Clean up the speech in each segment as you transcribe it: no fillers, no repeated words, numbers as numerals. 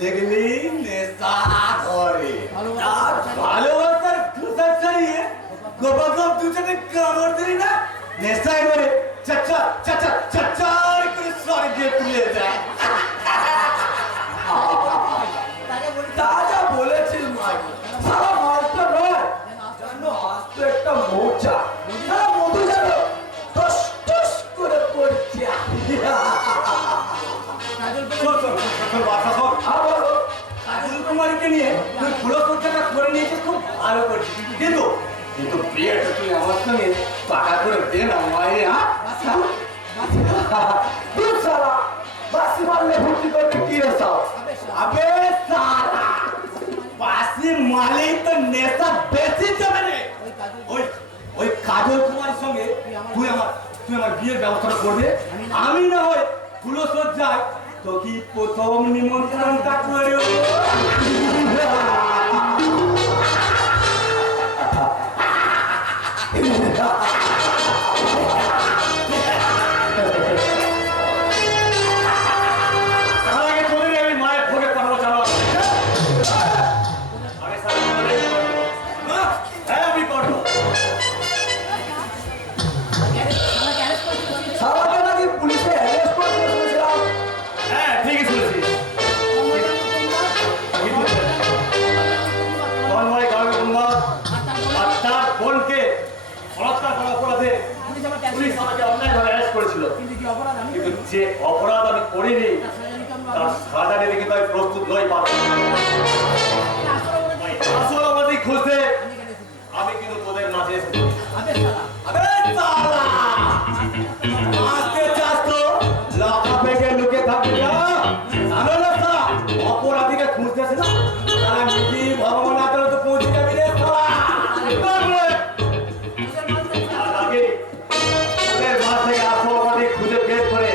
দেখলি নেশা ধরে ভালোবাসার খোসা ছাড়িয়ে গোপাগপ দুজনে কামড় দিলি না নেশায় ধরে চাচা চাচা চাচা করে স্বর্গে তুলে যায়। তাজা বলেছিস মাই সারা মাছটা নয় জানো আজ তো একটা মৌচা সারা মধু জানো টস টস করে পড়ছে। কাজল কুমারীকে নিয়ে তুই পুরো খরচাটা করে নিয়েছিস, খুব ভালো করছিস, কিন্তু কিন্তু বিয়েটা তুই আমার সঙ্গে পাকা করে দে না মায়ের। তুই সারা বাসি মারলে ভর্তি করতে কি রে সব? আবে সারা বাসি মালেই তো নেশা বেশি যাবে রে। ওই ওই কাজল কুমারের সঙ্গে তুই আমার বিয়ের ব্যবস্থা করবে, আমি না হয় ফুলো সজ্জায় তো কি প্রথম নিমন্ত্রণটা করে। মায়ের ভোগে পাঠাবো জানো আমি করবো সারাকে নাকি পুলিশে অ্যারেস্ট করে দিয়েছিলাম। হ্যাঁ ঠিকই শুনেছিস। তার বোনকে বলাৎকার করার অপরাধে পুলিশ আমাকে অন্যায়ভাবে অ্যারেস্ট করেছিল, কিন্তু যে অপরাধ আমি করিনি তার সাজা নিতে কিন্তু আমি প্রস্তুত নই। আসল অপরাধী খুঁজতে আমি কিন্তু তোদের মাঝে এসেছি। অপরাধীকে খুঁজতেছে না তারা নিজে ভগবান আদালতে পৌঁছে যাবি রে। খুঁজে বের করে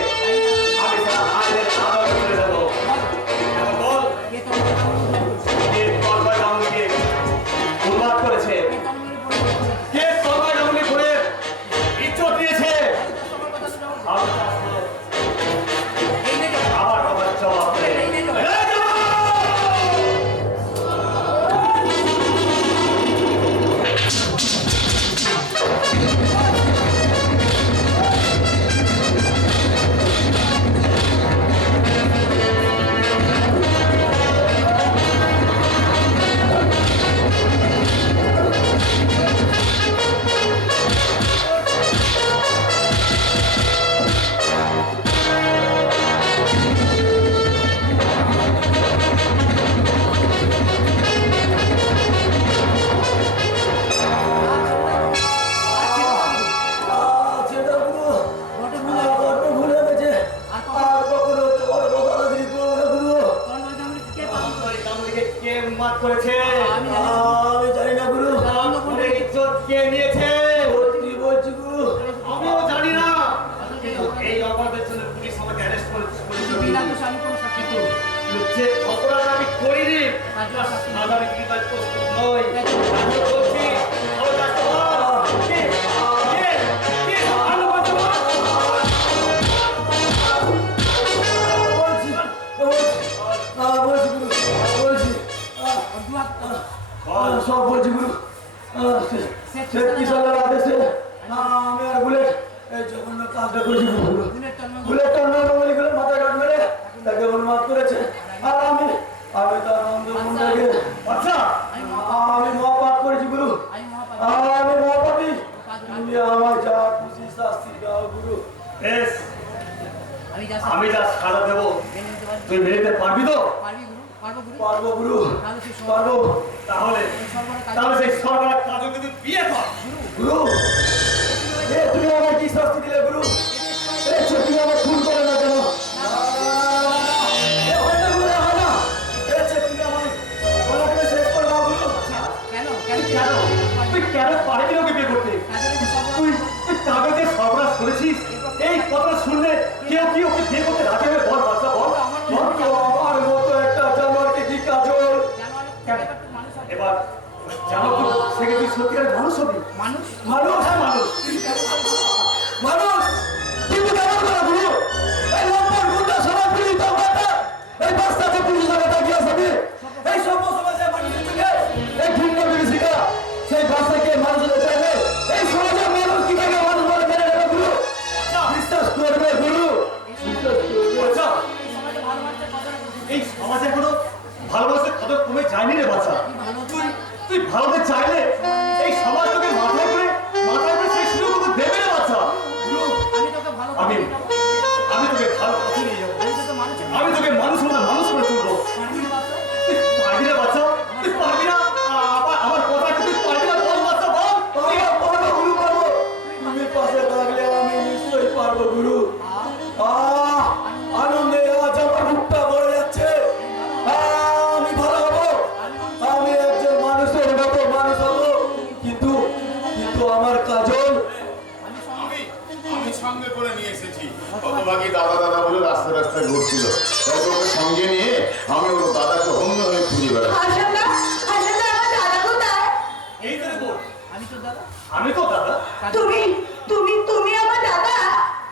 আমি তারা আইনের আদালতে চলে যাবো। বল উন্মাদ করেছে কে তরবারি গামুনি করে ইজ্জত দিয়েছে আবার আবার জবাব দে। করেছে আমি জানি না গুরু। ইজ্জত কে নিয়েছে কি বলছি গুরু? আমিও জানি না, কিন্তু এই অপরাধের জন্য পুলিশ আমাকে অ্যারেস্ট করেছে। কিন্তু যে অপরাধ আমি করিনি সাজা নিতে কিন্তু আমি প্রস্তুত নই। বলছি সব বলছি গুরু। কিশোরের আদেশে আমি আর বুলেট এই জঘন্য কাজটা করেছি গুরু। বুলেট টর্নারি করে মাথায় কাট মেরে তাকে উন্মাদ করেছে। আর আমি তার নন্দ মুন্ডাকে আচ্ছা আমি মহাপাপ করেছি গুরু। আমি মহাপাপী। তুমি আমার যা খুশি শাস্তি দাও গুরু। বেশ, আমি যা সাজা দেবো তুই মেনে নিতে পারবি তো? পারবো গুরু, পারবো। তাহলে সেই সরকার কাজলকে তুই বিয়ে কর। গুরু তুমি আমার কি শাস্তি দিলে গুরু? তুমি আমার খুন করে না কেন? তুই কেন পারবি ওকে বিয়ে করতে? তুই কাগজে সর্বনাশ করেছিস, এই কথা শুনলে কেউ কি ওকে বিয়ে করতে রাজি হবে? বল বাচ্চা বল। আমার মতো একটা জানোয়ারকে কি কাজল? এবার জানো তো সেকে তুই সত্যিকারের মানুষ হবি। মানুষ হ্যাঁ মানুষ কিন্তু কেমন করে গুরু? এই লম্বর গুন্ডা সবাই পুলিশ এই বাচ্চাকে পুলিশ তাকিয়ে এই সমাজে এখনো ভালোবাসার কত কমে যায়নি রে বাচ্চা। তুই ভালোতে চাইলে এই সমাজ তোকে মাথায় করে সেই সুযোগ তোকে দেবে রে বাচ্চা। আমি আমি তোকে ভালো পথে নিয়ে যাবো, আমি তোকে মানুষ করে তুলবো। তুই পারবি না বাচ্চা, তুই পারবি না আমার কথা তুই পারবি না? বল বাচ্চা বল। পারবো গুরু, পারবো। তুমি পাশে থাকলে আমি নিশ্চয়ই পারবো গুরু। আনন্দে আজ আমার বুকটা ভরে যাচ্ছে। আমি ভালো হবো, আমি একজন মানুষের মতো মানুষ হবো। কিন্তু আমার কাজল আমি সঙ্গে করে নিয়ে এসেছি। কতভাগী দাদা দাদা বলে রাস্তায় ঘুরছিল, তাই ওকে সঙ্গে নিয়ে আমি ওর দাদাকে অন্য হয়ে খুঁজে বেড়াচ্ছি। এই তো বল, আমি তো দাদা। তুমি আমার দাদা?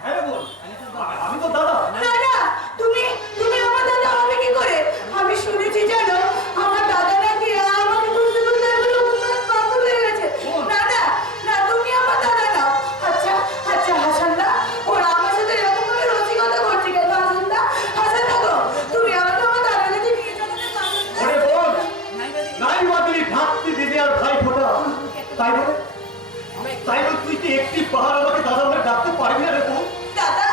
হ্যাঁ রে বল, আমি তো দাদা। না না, তুমি আমার দাদা হবে কি করে? আমি শুনেছি জানো, আমার দাদা নাকি আমাকে বুঝতে পাগল হয়ে গেছে। না না না, তুমি আমার দাদা না। আচ্ছা হাসান দা, ওরা আমার সাথে এরকম ভাবে রসিকতা করছে কেন? হাসান দা গো, তুমি আমাকে আমার দাদার কাছে নিয়ে চলো না। ওরে বল, নাই বাদলি ভাবতি দিদি আর ভাই ফোটা। তাই বলে তুই কি একটি পাহাড় আমাকে দাদা বলে ডাকতে পারবি না রে বল? দাদা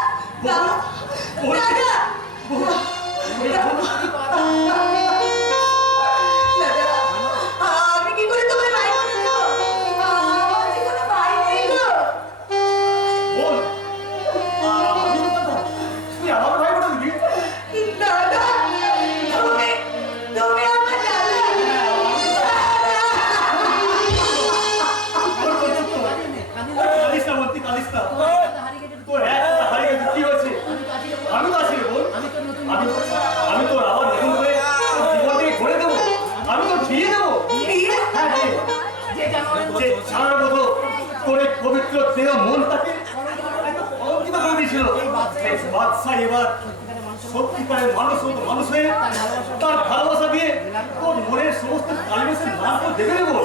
দাদা বল, দাদা আমি কি করে তোমার ভাই বলে দেবো? আমার যে কোনো ভাই নেই গো। বল, আমি তো দাদা। তুই আমার ভাই ফোটা দিবি? দাদা তুমি আমার দাদা। কালিস না বলতি, কালিস না। তোর হারিয়ে গেছে, কি হয়েছে? আমি তো আছি রে বল। আমি তোর আবার নতুন করে জীবনটাকে ঘুরে দেবো, আমি তোর বিয়ে দেবো। হ্যাঁ বিয়ে। যে ছাড়ার মতো তোর এই পবিত্র দেহ মনটাকে অলঙ্কিত করে দিয়েছিল, সেই বাদশা এবার সত্যিকারের মানুষ হয়ে তার ভালোবাসা দিয়ে তোর মনের সমস্ত কালিমেসের নাম তো দেখে নেবো।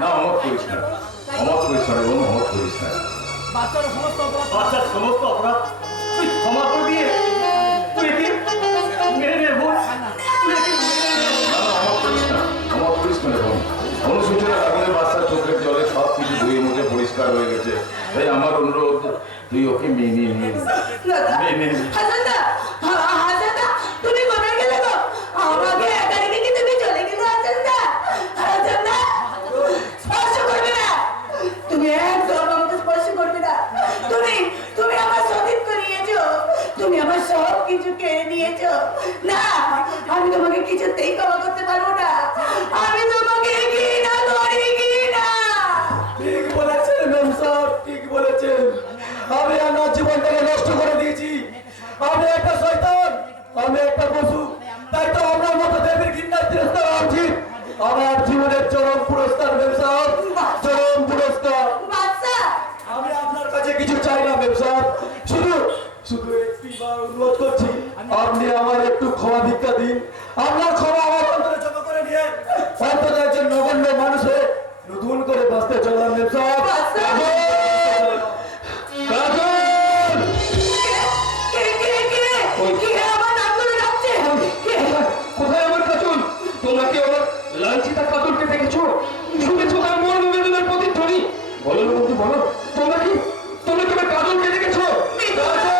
না, অমত করিস না, এবং অমত করিস না। বাচ্চার সমস্ত অপরাধ তুই ক্ষমা করে দিয়ে তুই একে মেরে নে বোন, তুই একে মেরে নে। অমত করিস না এবং অনুসূচনা আগুনে বাচ্চার চোখের জলে সব কিছু ধুয়ে মুছে পরিষ্কার হয়ে গেছে। তাই আমার অনুরোধ, তুই ওকে মেনে নে। হাসান দা, তুমি কোথায় গেলে গো? আমাকে একা রেখে কি তুমি চলে গেলে? হাসান দা স্পর্শ করবে না, তুমি একদম আমাকে স্পর্শ করবে না। তুমি আমার সতীত্ব নিয়েছো, তুমি আমার সব কিছু কেড়ে নিয়েছো। না, আমি তোমাকে কিছুতেই ক্ষমা করতে পারবো না। আমি তোমাকে ঘৃণা করি, ঘৃণা। ঠিক বলেছেন ম্যাম সাহেব, ঠিক বলেছেন। আমি আমার জীবনটাকে নষ্ট করে দিয়েছি। আমি একটা শয়তান, আমি একটা পশু। তাই তো আপনার মতো দেবীর ঘৃণার তিরস্কার হওয়া উচিত। আমার জীবনের চরম পুরস্কার ম্যাম সাহেব, চরম পুরস্কার। বাচ্চা, আমি আপনার কাছে কিছু চাই না ম্যাম সাহেব, শুধু একটিবার অনুরোধ করছি, আপনি আমার একটু ক্ষমা ভিক্ষা দিন। আপনার ক্ষমা আমার অন্তরে জমা করে নিয়ে অন্তত একজন নগণ্য মানুষ হয়ে নতুন করে বাঁচতে চললাম ম্যাম সাহেব। বাচ্চা। কাজল! কে আমার নাম ধরে ডাকছে? কোথায় আমার কাজল? তোমরা কি আমার লাঞ্ছিতা কাজলকে দেখেছো? শুনেছো তার মর্ম বেদনার প্রতিধ্বনি? বলো না বন্ধু, বলো, তোমরা কি আমার কাজলকে দেখেছো? কাজল!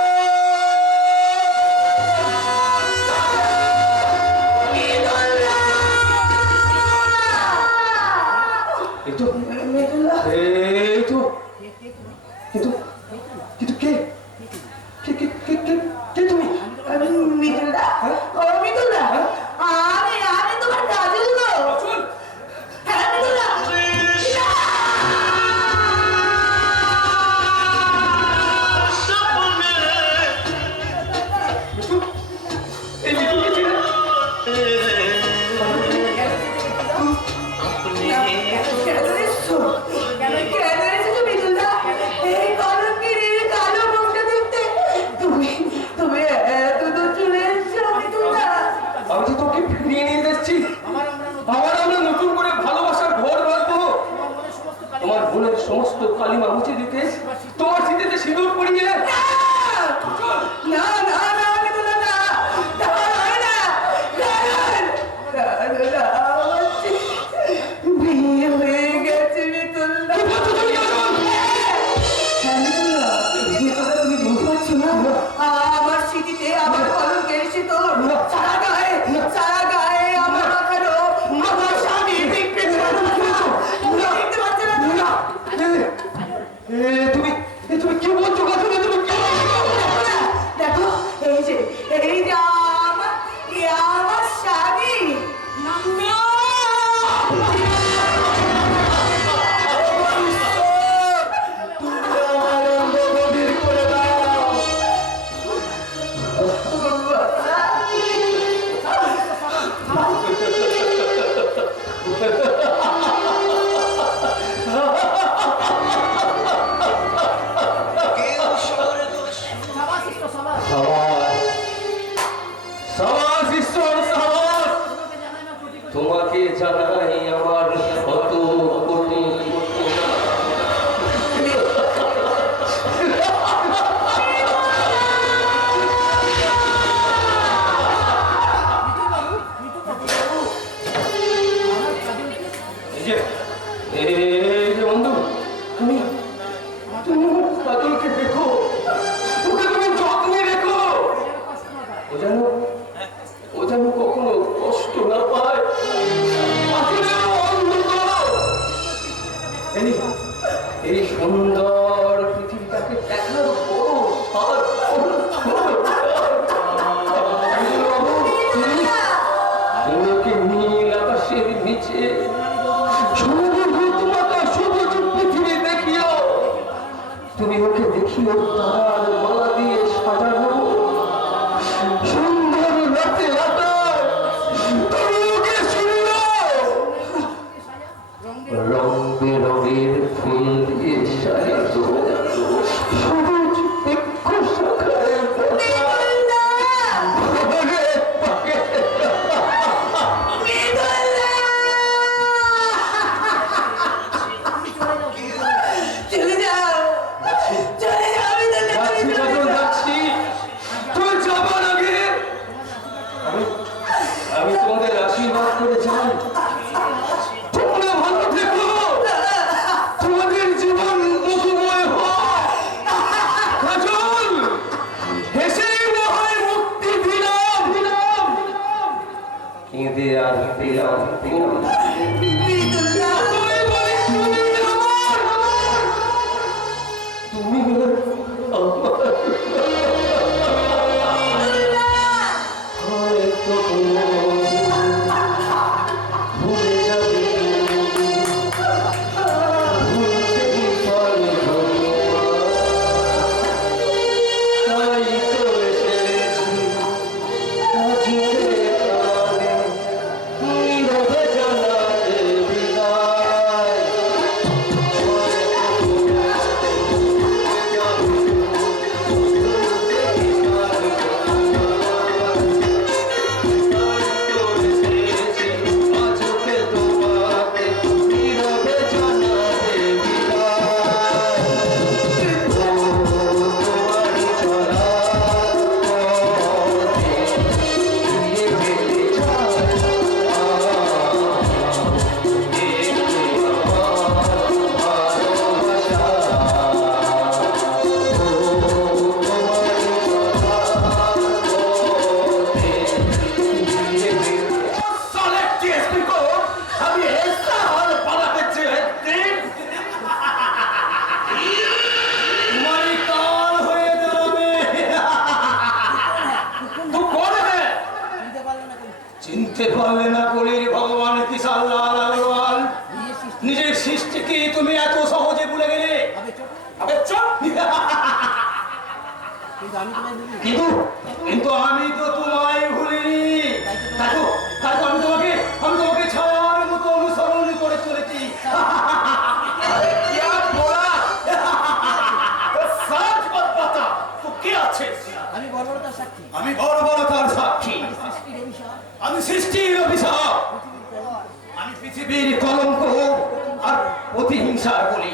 এই তো কিন্তু কিন্তু কে কে কে কে কে কে তুমি? মিতুলদা, ও মিতুলদা, আমি তোমার কাজল গো। হ্যাঁ মিতুলদা। এই মিতুলকে চিনে? কেন এসছো মিতুলদা? এই কলঙ্কিনীর কালো মুখটা দেখতে তুমি এত দূর চলে এসছো মিতুলদা? আমি তো তোকে ফিরিয়ে নিয়ে যাচ্ছি। আমরা নতুন করে ভালোবাসার ঘর বাঁধবো। তোমার বোনের সমস্ত কালিমা মুছে দিতে, তোমার স্মৃতিতে সিঁদুর পরিয়ে। না মিতুলদা, না, হয় না। তোমাকে জানাই আমার কত কোটি বন্ধু, তুমি তুমি কাজলকে দেখো, ওকে তুমি যত্নে রেখো, ও যেন কখনো কষ্ট না পায়। এই সুন্দর পৃথিবীটাকে দেখার বড় নীল আকাশের নিচে তুমি ওকে দেখিও তার মালা দিয়ে সাজানো সুন্দর রাতে তুমি ওকে শুনলো রং বেরঙের ফুল দিয়ে সাজানো সবুজ বৃক্ষ শাখায় আমি তোমাদের আশীর্বাদ করে চাই তোমরা ভালো থেকো, তোমাদের জীবন মুখময় হোক। কাজল, হেসেই না হয় মুক্তি দিলাম, কেঁদে আর পেলাম তুমি হয়তো ভুলে যাবে, ভুলতে পারবো তাই তো এসেছি কাছে কানে নীরবে জানাতে বিদায়। চিনতে পারলে না বলে ভগবান কিসাল লাল আলওয়াল নিজের সৃষ্টিকে তুমি এত সহজে ভুলে গেলে। আবে চুপ। কিন্তু কিন্তু আমি তো তোমায় ভুলিনি। তাই তো আমি তোমাকে ছায়ার মতো অনুসরণ করে চলেছি। আমি বর্বরতার সাক্ষী, আমি সৃষ্টির অভিশাপ, আমি পৃথিবীর কলঙ্ক আর প্রতিহিংসার বলি।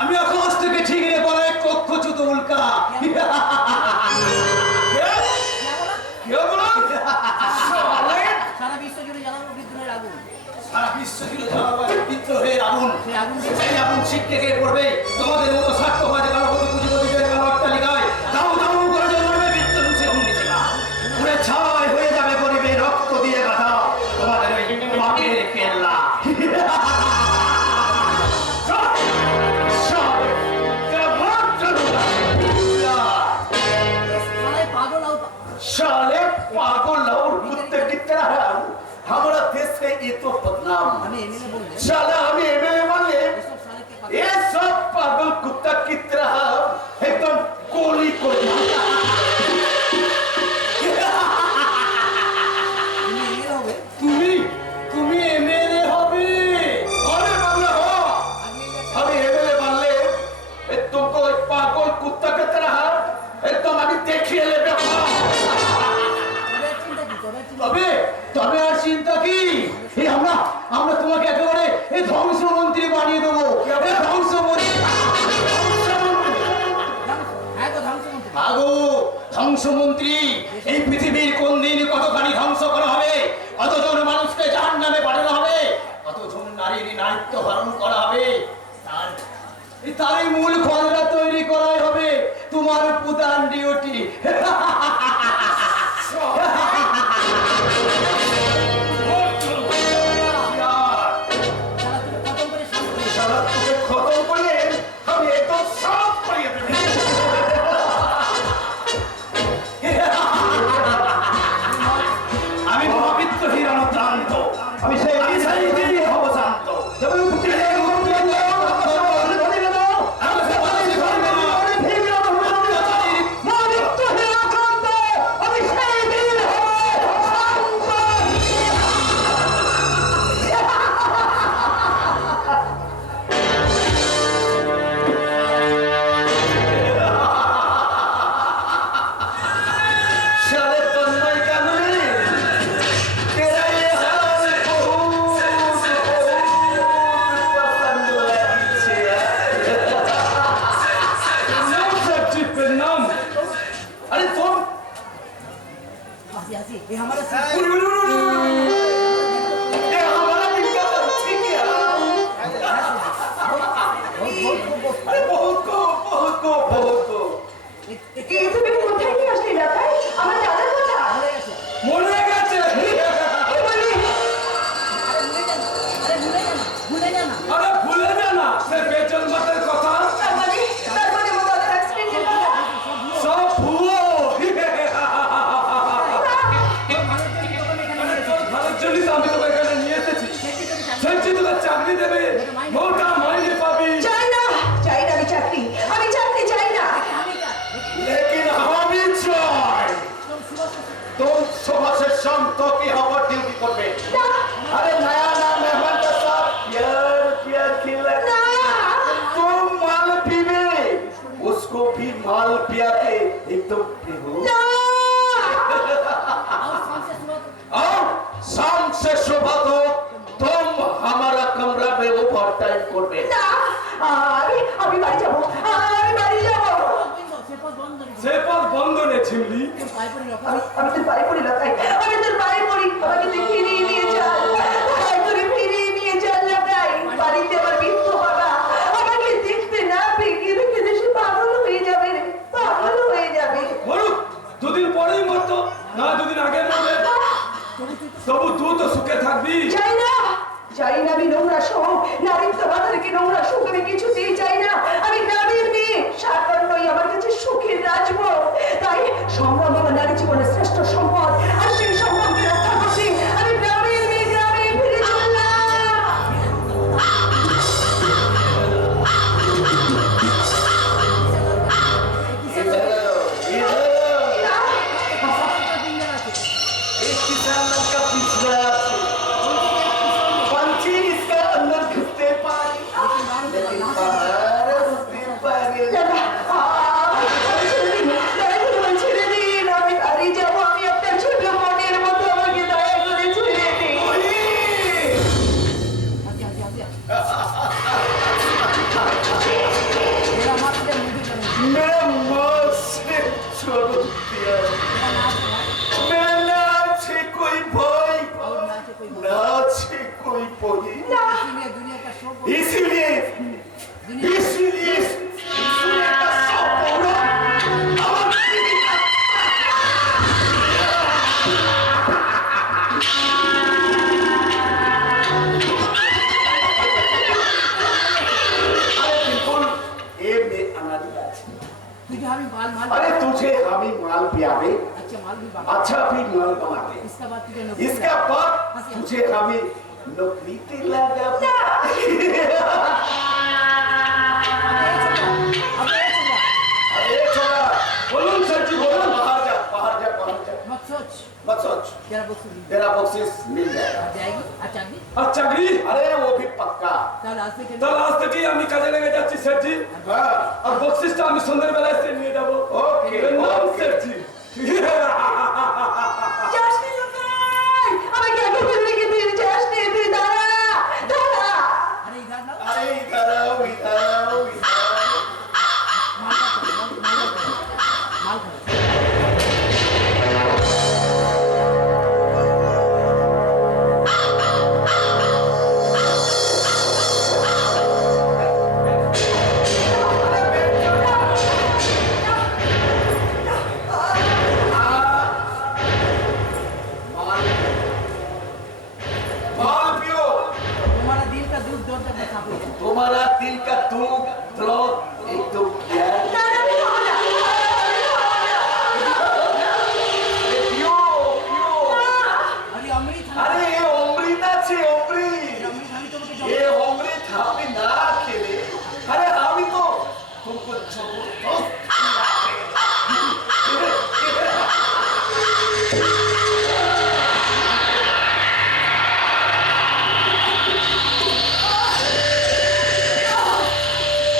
আমি আকাশ থেকে ঠিকরে পড়ে কক্ষচ্যুত উল্কা। সারা বিশ্ব জুড়ে জ্বালানো বিদ্রোহের আগুন, সারা বিশ্ব জুড়ে জ্বালানো বিদ্রোহের আগুন। সেই আগুন ছিটকে গিয়ে পড়বে তোমাদের মতো স্বার্থবাদী গণপতি পুঁজিপতিদের অট্টালিকায়। দাও দাও করে জ্বলবে বিদ্যুৎ অগ্নিশিখা, পুরে ছাই হয়ে যাবে গরিবের রক্ত দিয়ে গাঁথা তোমাদের ওই পাপের কেল্লা। साले पागल और कुत्ते की तरह है। हमारा देश है ये तो बदनाम। साला हमें एमएलए मान ले, ये सब पागल कुत्ता की तरह एकदम गोली को তুমি এমএলএ হবে। अरे बाबा हो, हमें एमएलए मान ले, तुमको एक पागल कुत्ता की तरह एकदम अभी देखिए ले। তবে তবে আর চিন্তা কি? এই আমরা আমরা তোমাকে একেবারে এই ধ্বংসমন্ত্রী বানিয়ে দেবো। এই ধ্বংসমন্ত্রী হ্যাঁ গো ধ্বংসমন্ত্রী। আগো ধ্বংসমন্ত্রী, এই পৃথিবীর কোন দিন কতখানি ধ্বংস করা হবে, কতজন মানুষকে জাহান্নামে পাঠানো হবে, কতজন নারীর নারীত্ব হরণ করা হবে, তারই মূল খররা তৈরি করাই হবে তোমার প্রধান ডিউটি। শালা তুমি খতম করে শান্ত হও। তোকে খতম করলে আমি একদম সব করিয়ে দেবো। আমি মহাবিত্ত হিরণক্রান্ত, আমি সেই দিনই হব শান্ত। শালে তন্ময় কাননে তেরা ये हाल बहुत पसंद লাগছে। নাম সবজি প্রণাম। আরে তোর हंसी हंसी ये हमारा ये हमारा बिल्ला ठीक है। अरे बहुत को কি তুমি কোথায় নিয়ে আসলে লাটাই? আমার দাদার কথা মরে গেছে। কি বলি? ভুলে যানা আরে ভুলে যা না সে বেচন মাতের কথা, তার মানে আমার দাদার অ্যাক্সিডেন্ট হলো। সব ভুয়ো। ভালোর জন্যই তো আমি তোকে এখানে নিয়ে এসেছি। সেটি তোকে চাকরি দেবে, মোটা মাইনে পাবি। চাই না আমি চাকরি চাই না। लेकिन हमें चाय तुम सुबह से शाम तो की हवा ड्यूटी करबे। না अरे नया मेहमान के साथ प्यार खिला না तुम माल पीवे, उसको भी माल पिया के एकदम पिहो। না और शाम से सुबह तो तुम हमारा कमरा में ओवर टाइम करबे। না আমি বাড়ি যাবো। से पद बंद ने छिमली। আমি তোর পায়ে পড়ি লাটাই, আমি তোর পায়ে পড়ি, আমাকে তুই ফিরিয়ে নিয়ে চল, তোরে ফিরিয়ে নিয়ে চল লাটাই। বাড়িতে আমার বৃদ্ধ বাবা আমাকে দেখতে না পেয়ে কেঁদে দেশে পাগল হয়ে যাবে রে, পাগল হয়ে যাবে। মরুক, দুদিন পরেই মরতো, না দুদিন আগে মরবে, তবু তুই তো সুখে থাকবি। চাই না আমি নোংরা সুখ, নারীত্ব বাধাকে নোংরা সুখ আমি কিছুতেই চাই না। আমি গ্রামের মেয়ে, সাকান্নই আমার কাছে সুখের রাজভোগ। তাই সংগ্রাম আমার নারী জীবনের শ্রেষ্ঠ সম্পদ, আর সেই সম্পদকে রক্ষা করতে আমি গ্রামের মেয়ে গ্রামে ফিরে চললাম। एक किसान का पिछड़ा पंछी इसका अंदर घुसते पानी, लेकिन बाहर उसके पानी। ছেড়ে দিন, আমি বাড়ি যাবো। আমি আপনার ছোট মনের মতো, আমাকে দয়া করে ছেড়ে দিন। मेरा मौत से छोड़ दिया, मेरा नाम से कोई भय, नाम से कोई भय, दुनिया का शोक इसलिए का सब पूरा अरे तुझे हम ही माल पियावे, अच्छा भी माल बनाते, इसका बाद तुझे हम ही नौकरी पे लगा। अरे छोड़ा, बोलूं सच्ची बोलूं, बाहर जा मत सोच मत सोच, तेरा बख्शी तेरा बख्शिश मिल जाएगा। जाएगी अच्छा भी और चाकरी, अरे वो भी पक्का। তাহলে আজকে কেন তাহলে আজ থেকে আমি কাজে লেগে যাচ্ছি সেটজি, हाँ, আর বক্সিসটা আমি সন্ধ্যাবেলায় এসে নিয়ে যাবো। ओके এর নাম ओके। সেটজি। যাসনি লোকা। আরে এ অমৃত আছে, অমৃত। এ অমৃত আপনি না খেলে, আরে আমি তো तुमको जबरदस्त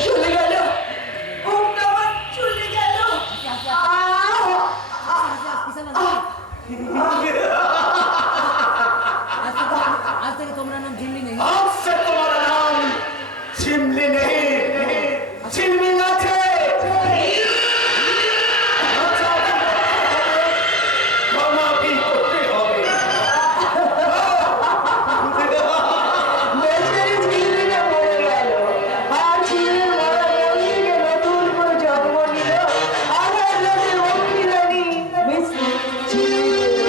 চলে গেল, ঘুমটা আমার চলে গেল। आज तक तुम्हारा नाम झिल्ली नहीं। आज से तुम्हारा नाम चिमली नहीं, चिमली ना थे। मामा भी होते होंगे। বেচারি ঝিল্লিটা মরে গেল, আর ঝিল্লির মরা মন্দিরকে নতুন করে জন্ম নিল আমার লোকের অক্ষিরানী মিস ঝিল্লি।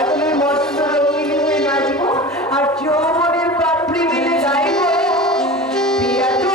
এখন ওই মস্ত রঙিন হয়ে নাচবো আর যৌবনের পাপড়ি মিলে গাইবো পিয়া তো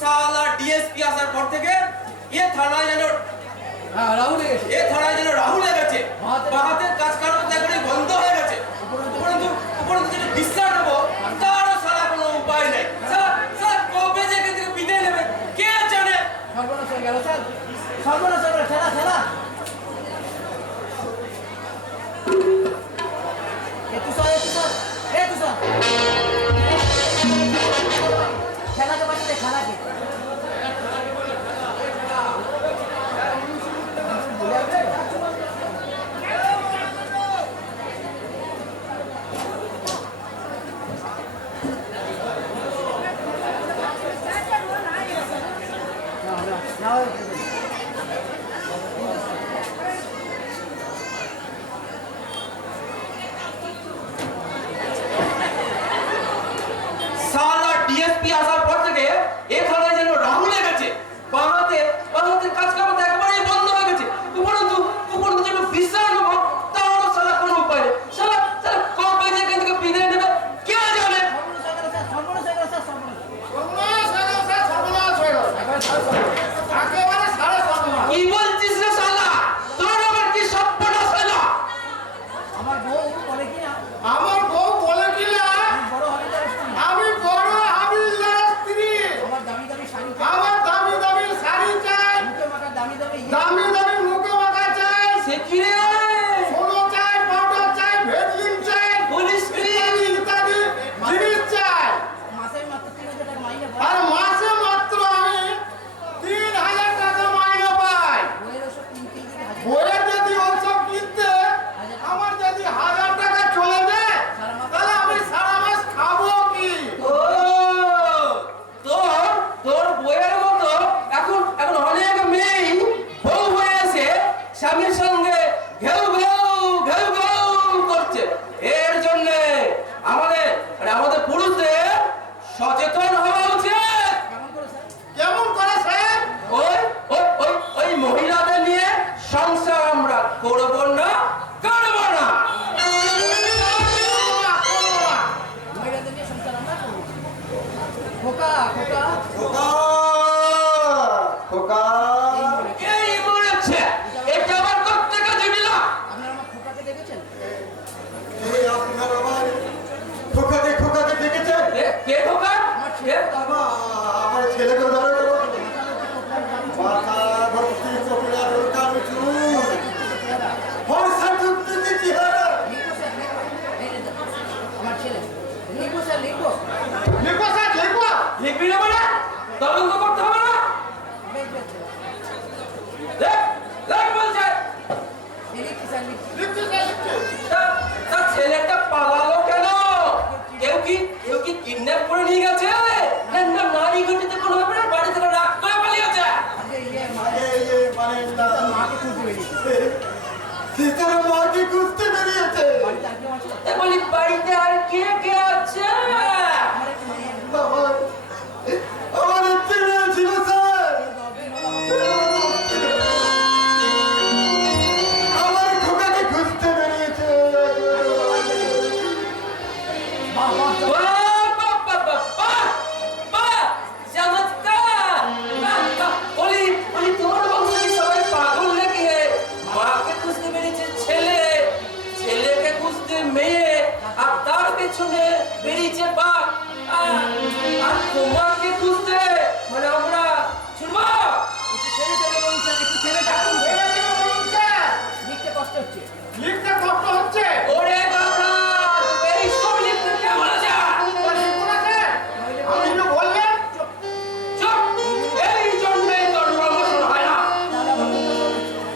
সালা ডিএসপি আসার পর থেকে এ থানায় যেন हाँ राहुल है। এ থানায় যেন রাহুল গেছে, বাহাতের কাজ কারণ এখনই বন্ধ হয়ে গেছে। উপরন্তু যেটা বিশ্বাস নেবো তারও সারা কোনো উপায় নেই। স্যার কবে যে এখান থেকে বিদায় নেবে কে জানে। সর্বনাশ হয়ে গেল স্যার, সর্বনাশ হয়ে গেল। ঠেলা ঠেলা খেলাকে বাঁচাতে খেলাকে সালা ডিএসপি আসার পর থেকে এ থানায় যেন রাহুল গেছে, বাহাতের কাজ কারণ একেবারেই বন্ধ হয়ে গেছে। উপরন্তু যেন বিশ্বাস নেবো তারও সারা কোনো উপায় নেই। সারা কবে যে এখান থেকে বিদায় নেবে কে জানে। সর্বনাশ হয়ে গেল স্যার, সর্বনাশ হয়ে গেল স্যার, সর্বনাশ। সর্বনাশ হয়ে গেল, স্যার, সর্বনাশ হয়ে গেল। একেবারে খোকা খোকা খোকা খোকা এই মরেছে এটা আবার করতে কাজে দিলা আপনারা আমার খোকাকে দেখেছেন? এই আপনার আমার খোকাকে দেখেছেন? কে খোকা আমার ছেলে বাবা আমার ছেলেকে ধরো মাথা ভর্তি চোখের কালো চুল ফর্সা টুকটুকে চেহারা লিখো স্যার লিখো। আমার ছেলে লিখো স্যার লিখো। লিখো স্যার লিখো লিখবি না বলে তদন্ত করতে হবে না লিখবে স্যার। দেখ দেখ বলছে লিখছি স্যার লিখছি। তার ছেলেটা পালালো কেন কেউ কি কিডন্যাপ করে নিয়ে গেছে না না নারী ঘটিতে কোনো ব্যাপারে বাড়ি থেকে রাগ করে পালিয়েছে আগে ইয়ে আরে মানে না মাকে খুঁজতে বেরিয়েছে। সীতার মাকে খুঁজতে বেরিয়েছে বাড়িতে আর কেউ আছে? তা বলি বাড়িতে আর কে কে আছে আমার একটু মেয়ে আছে। বাবা আমার একটি মেয়ে ছিল স্যার আমার খোকাকে খুঁজতে বেরিয়েছে বাহ বাহ বাহ, বাহ, বাহ, বাহ, বাহ, বাহ, চমৎকার। বাহ, বাহ। বলি তোমার বংশ কি সবাই পাগল নাকি হে? মাকে খুঁজতে বেরিয়েছে ছেলেকে খুঁজতে মেয়ে আর তার পেছনে বেরিয়েছে বাপ আর তোমাকে খুঁজতে মানে আমরা শুনবো একটু ছেড়ে ছেড়ে বলুন স্যার, একটু ছেড়ে ডাকুন স্যার। লিখতে কষ্ট হচ্ছে। লিখতে কষ্ট হচ্ছে ওরে বাবা এই সব লিখতে কেমন আছে আমি তো বললাম চুপ এই জন্যে তোর প্রমোশন হয় না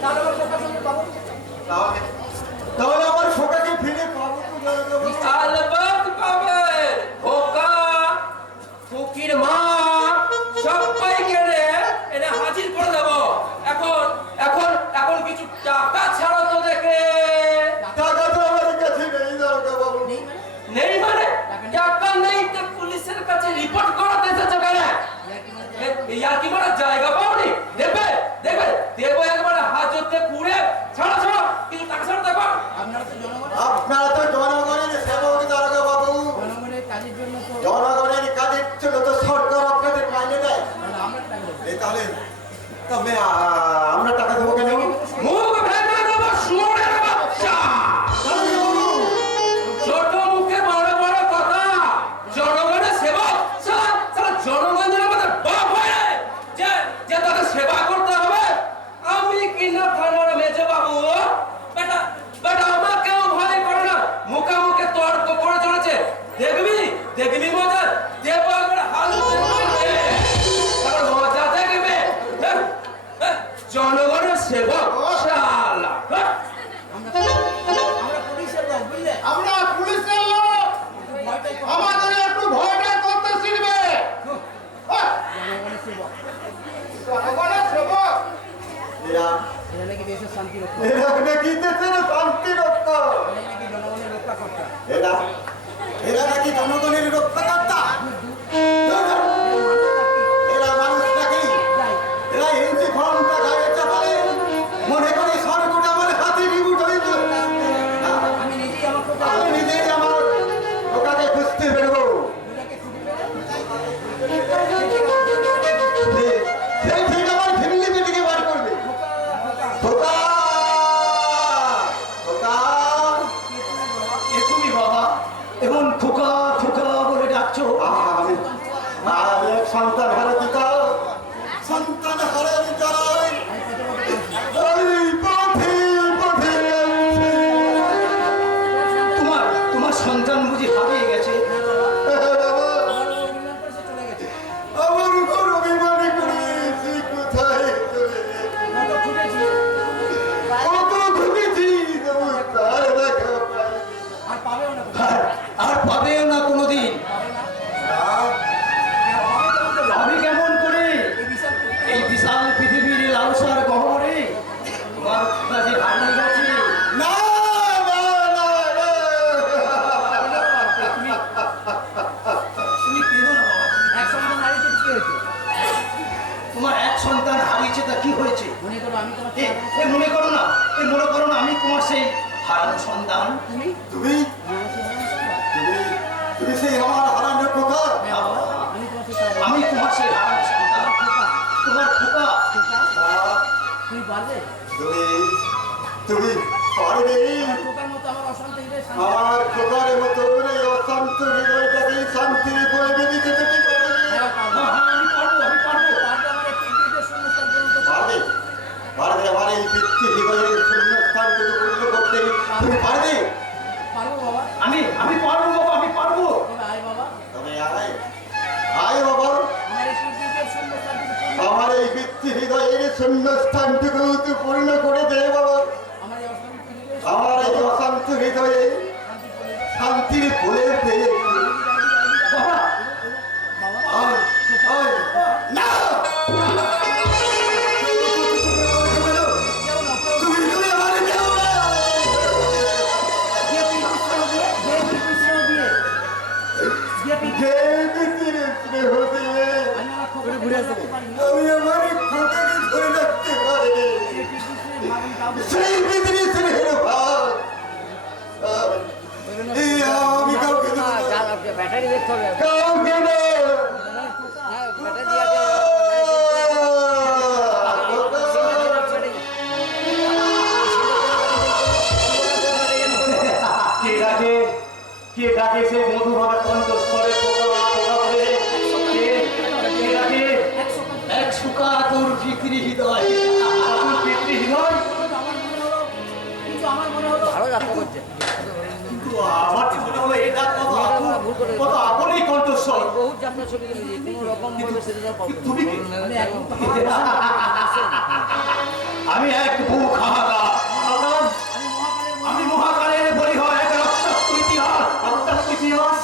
তাহলে আমার খোকার সঙ্গে পাবো। তাহলে আমার খোকাকে ফিরে পাবো তো জানাবো আলবাত পাবে খোকা ফকির মা সবাইকে এনে হাজির করে দেব এখন কিছু টাকা ছাড়ো তো দেখে টাকা তো আমার কাছে নেই দারোগা বাবু নেই মানে? নেই মানে টাকা নেই তো পুলিশের কাছে রিপোর্ট করাতে এসেছো কেন ইয়ার কি বড় জায়গা পাওনি দেবে দেবো একবার হাজতে পুড়ে ছাড়ো কিছু টাকা ছাড়ো দেখো আপনারা তো জনগণের আপনারা তো জনগণের সেবক দারোগা বাবু জনগণের কাজের জন্য তো জনগণের কাজের জন্য তো সরকার আপনাদের মাইনে দেয় তাহলে আমরা টাকা দেবো। এই তাহলে তবে আমরা টাকা দেবো কেন মুখ ভেঙে দেবো শুয়োরের বাচ্চা ছোট মুখে বড় বড় কথা জনগণের সেবক সারা জনগণ যেন আমাদের বাপ হয় যে তাদের সেবা করতে হবে আমি কিনা থানার মেজে বাবু বেটা আমাকেও ভয় করে না মুখে তর্ক করে চলেছে দেখবি মজা দেবো একবার হালুতে তারপর মজা দেখবে জনগণের সেবক শালা আমরা পুলিশের লোক বুঝলে আমরা পুলিশের লোক ভয়টাই কম। আমাদের একটু ভয়টা করতে শিখবে জনগণের সেবক জনগণের সেবক এরা এরা নাকি দেশের শান্তি রক্ষা এরা নাকি দেশের শান্তি রক্ষা এরা নাকি জনগণের রক্ষা করতে এরা নাকি জনগণের রক্ষাকর্তা এরা মানুষ নাকি এরা হিন্দি ফর্মটা গায়ে চাপালে মনে করি সরকার আমার হাতে রিবুট হয়ে যাবে আমি নিজেই আমার খোকা আমি নিজেই আমার ওটাকে খুঁজতে বেরোবো দুটাকে ছুটি পেলে সেই ঠিক আমার ফ্যামিলি মিটিংয়ে বার করবে খোকা খোকা এ তুমি বাবা এখন খোকা খোকা বলে ডাকছো আমি এক সন্তান হারা পিতা সন্তান হারা বিদ্যালয় এই পথে পথে তোমার সন্তান বুঝি হারিয়ে গেছে অভিমান করে সে চলে গেছে আমার উপর অভিমানে করেছি কোথায় চলে আমরা তো ছুটেছি কত ঘুরেছি তবু তার দেখা পাইনি। আর পাবেও না আর পাবেও না কোনোদিন আমি কেমন করে এই বিশাল এই বিশাল পৃথিবীর লালসার গহ্বরে তোমার কাছে হারিয়ে গেছে না না না না তুমি কেঁদো না বাবা এক সন্তান হারিয়েছে কি হয়েছে তোমার এক সন্তান হারিয়েছে তা কি হয়েছে মনে করো আমি তোমার এ মনে করো না আমি তোমার সেই হারানো সন্তান তুমি তুমি আমার সেই হারানো সন্তান। তুমি সেই আমার হারানো খোকা আমি তোমার সেই আমি তোমার সেই হারানো সন্তান, তোমার খোকা। তুই পারবে? তুমি পারবে? খোকার মতো আমার অশান্ত হৃদয় শান্তি আমার খোকার মতো এই অশান্ত হৃদয়টাকে শান্তির পরিবে দিতে তুমি পারবে? হ্যাঁ, পারবো। আমি পারবো, আমি পারবো। পারবো, আমার একটি হৃদয়ের শূন্যস্থান পূরণ করতে। পারবে? পারবে আমার এই বৃত্তি হৃদয়ের শূন্যস্থানটুকু পূর্ণ করতে তুমি পারবে? পারবো বাবা। আমি পারবো বাবা, আমি পারবো। তবে আয় বাবা, তবে আয় আয় বাবা, আমার এই হৃদয়ের শূন্যস্থানটুকু পূরণ করো। আমার এই বৃত্তি হৃদয়ের শূন্যস্থানটুকু তুই পূর্ণ করে দে বাবা। আমার এই অশান্ত হৃদয়ের আমার এই অশান্ত হৃদয়ে শান্তি করে দাও। শান্তির ফুলের দে বাবা, বাবা, আয় আয় না তুমি তুমি আমার কেউ না। দিয়ে তুই কৃষ্ণ দিয়ে, দিয়ে তুই কৃষ্ণ দিয়ে। দিয়ে তুই- যে ব্যক্তির স্নেহ দিয়ে আমি আমার খোকাকে ঘুরে আসতে পারি না। আমি আমার খোকাকে ধরে রাখতে পারি, সেই কৃষ্ণের ভাগ আমি কাউকে সেই পৃথিবীর স্নেহের ভাব এই আমি কাউকে দেব না। ব্যাটারি দেখতে হবে। কাউকে না। ব্যাটারি আছে। কে ডাকে সে মধুভাবে কণ্ঠস্বরে পোকা পোকা বলে? কে ডাকে? এক সুকা তোর ভিতরি হৃদয়, তোর ভিতরি হৃদয়। কিন্তু আমার মনে হলো ভালো যাত্রা করছে। কিন্তু আমার কি মনে হলো এই ডাক কত আপনই কণ্ঠস্বর। বহুত যাত্রা ছবি তুলেছি, কোনো রকম ভাবে সেটা তুমি কি? আমি একদম আমি এক বুক হাহাকার। আমি মহাকালের বলি হয় এক রক্তাক্ত ইতিহাস, রক্তাক্ত ইতিহাস।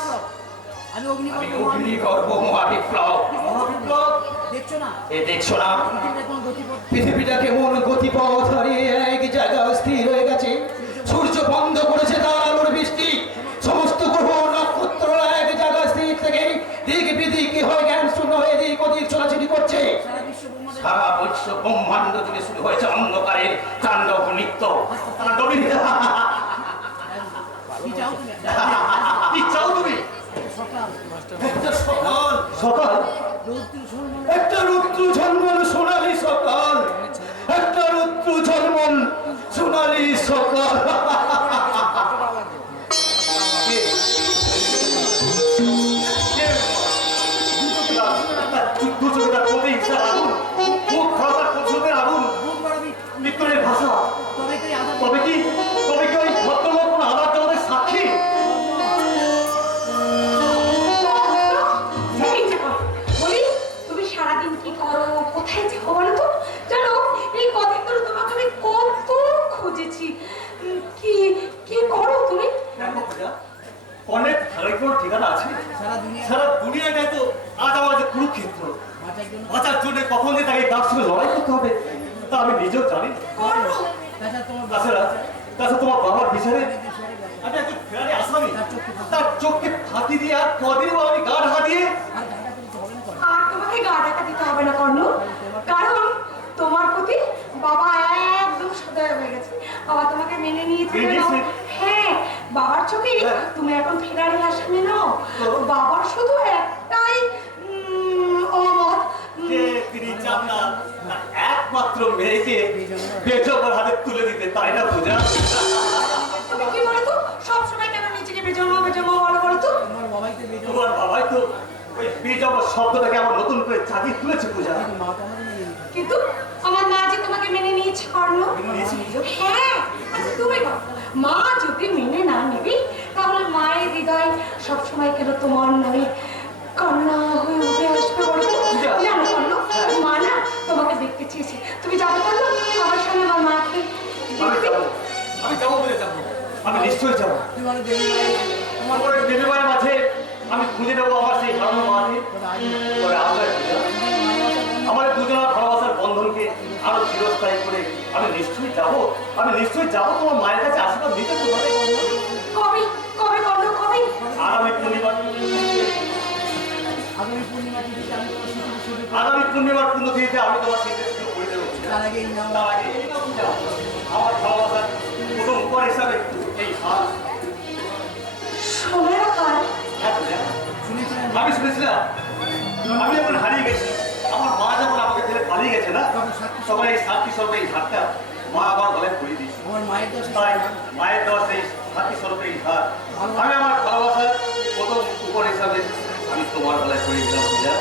আমি আমি অগ্নিগর্ভ অগ্নিগর্ভ মহাবিপ্লব, মহাবিপ্লব। দেখছো না এ দেখছো না পৃথিবীতে কোন গতিপথ পৃথিবীটা কেমন গতিপথ হারিয়ে এক জায়গায় স্থির হয়ে গেছে। সূর্য বন্ধ করেছে তার আলোর বৃষ্টি, সমস্ত গ্রহ নক্ষত্র এক জায়গায় স্থির থেকে দিক বিদিক হয়ে জ্ঞান শূন্য হয়ে দিক ওদিক ছোটাছুটি করছে। সারা বিশ্ব ব্রহ্মাণ্ডে সারা বিশ্ব ব্রহ্মাণ্ড থেকে শুরু হয়েছে অন্ধকারের তাণ্ডব নৃত্য। তাণ্ডব নৃত্য। কি চাও তুমি? কি চাও তুমি? সকাল একটা সকাল, সকাল, রৌদ্র ঝলমলে একটা রুদ্র ঝলমল সোনালী সকাল, একটা রুদ্র ঝলমল সোনালী সকাল। দু চোখটা কবি হিংসার আগুন, মুখ খাওয়ার পছন্দের আগুন, বুক বাড়াবি, মৃত্যুরের ভাষা। তবে তুই আধার তবে কি ওই ভদ্রলোক কোন আবার জগতের সাক্ষী? বলি তুমি সারাদিন কি করো, কোথায় যাও বলো তো? জানো এই কদিন ধরে তোমাকে আমি কত খুঁজেছি। কি কি করো তুমি? অনেক ভালোই কোনো ঠিকানা আছে? সারা দুনিয়া সারা দুনিয়াটাই তো আজ আমার যে কুরুক্ষেত্র। বাঁচার জন্য বাঁচার জন্য কখন যে তাকে গাছ সঙ্গে লড়াই করতে হবে তা আমি নিজেও জানি না। করো। তাছাড়া তোমার তাছাড়া তোমার বাবার বিচারে আমি একজন ফেরারি আসামি, তার চোখকে ফাঁকি দিয়ে আর কদিন আমি গা ঢাকা দিয়ে আর গানটা কিন্তু হবে না করে। আর তোমাকে গা ঢাকা দিতে হবে না কর্ণ, কারণ তোমার প্রতি বাবা একদম সদয় হয়ে গেছে। বাবা তোমাকে মেনে নিয়েছে মেনে জানো? নিয়েছে? হ্যাঁ, বাবার চোখে তুমি এখন ফেরারি আসামি নও। বাবার শুধু একটাই অমত, যে তিনি চান না তার একমাত্র মেয়েকে বেজবার হাতে তুলে দিতে, তাই না পূজা? তুমি কি বলো তো সবসময় কেন নিজেকে বেজন্ম বলো বলো তো? তোমার বাবাই তো বেজে তোমার বাবাই তো ওই বেজব শব্দটাকে আমার নতুন করে চাকিয়ে তুলেছে পূজা। মা তো আমাদের মেনে নিতে কিন্তু আমার মা যে তোমাকে মেনে নিয়েছে কর্ণ। হ্যাঁ, আচ্ছা তুমি বলো, মা যদি মেনে না নেবে তাহলে মায়ের হৃদয় সবসময় কেন তোমার নামে কান্না হয়ে উঠে আসবে বলো তো? জানো কর্ণ, মা না তোমাকে দেখতে চেয়েছে। তুমি যাবে কর্ণ আমার সঙ্গে আমার মাকে দেখতে? আমি যাবো বলে যাবো, আমি নিশ্চয়ই যাবো। তুই বলো দেবী মায়ের তোমার পরে দেবী মায়ের মাঝে আমি খুঁজে নেবো আমার সেই হারানো মাকে। পরে আসবে পূজা। আমাদের দুজনের ভালোবাসার বন্ধনকে আরো চিরস্থায়ী করে আমি নিশ্চয়ই যাবো তোমার মায়ের কাছে আশীর্বাদ নিতে। কবে কবে কর্ণ কবে? আগামী পূর্ণিমার আগামী পূর্ণিমা তিথিতে আমি তোমার স্মৃতি শুরু করব। আগামী পূর্ণিমার পুণ্যতিথিতে আমি তোমার স্মৃতি শুরু করে দেবো। তার আগে এই নাও তার আগে আমার ভালোবাসার প্রথম উপহার হিসাবে এই হার। সোনার কাল। হ্যাঁ পূজা, শুনেছিলেন আমি শুনেছিলাম আমি যখন হারিয়ে গেছি, আমার মা যখন আমাকে ছেড়ে পালিয়ে গেছে না, তখন এই সাক্ষী স্বরূপে এই ধারটা মা আমার গলায় পরিয়ে দিয়েছে। আমার মায়ের দোষ তাই মায়ের দেওয়া সেই সাক্ষী স্বরূপে এই ধার আমি আমার ভালোবাসার প্রথম উপর হিসাবে আমি তোমার গলায় পরিয়ে দিলাম।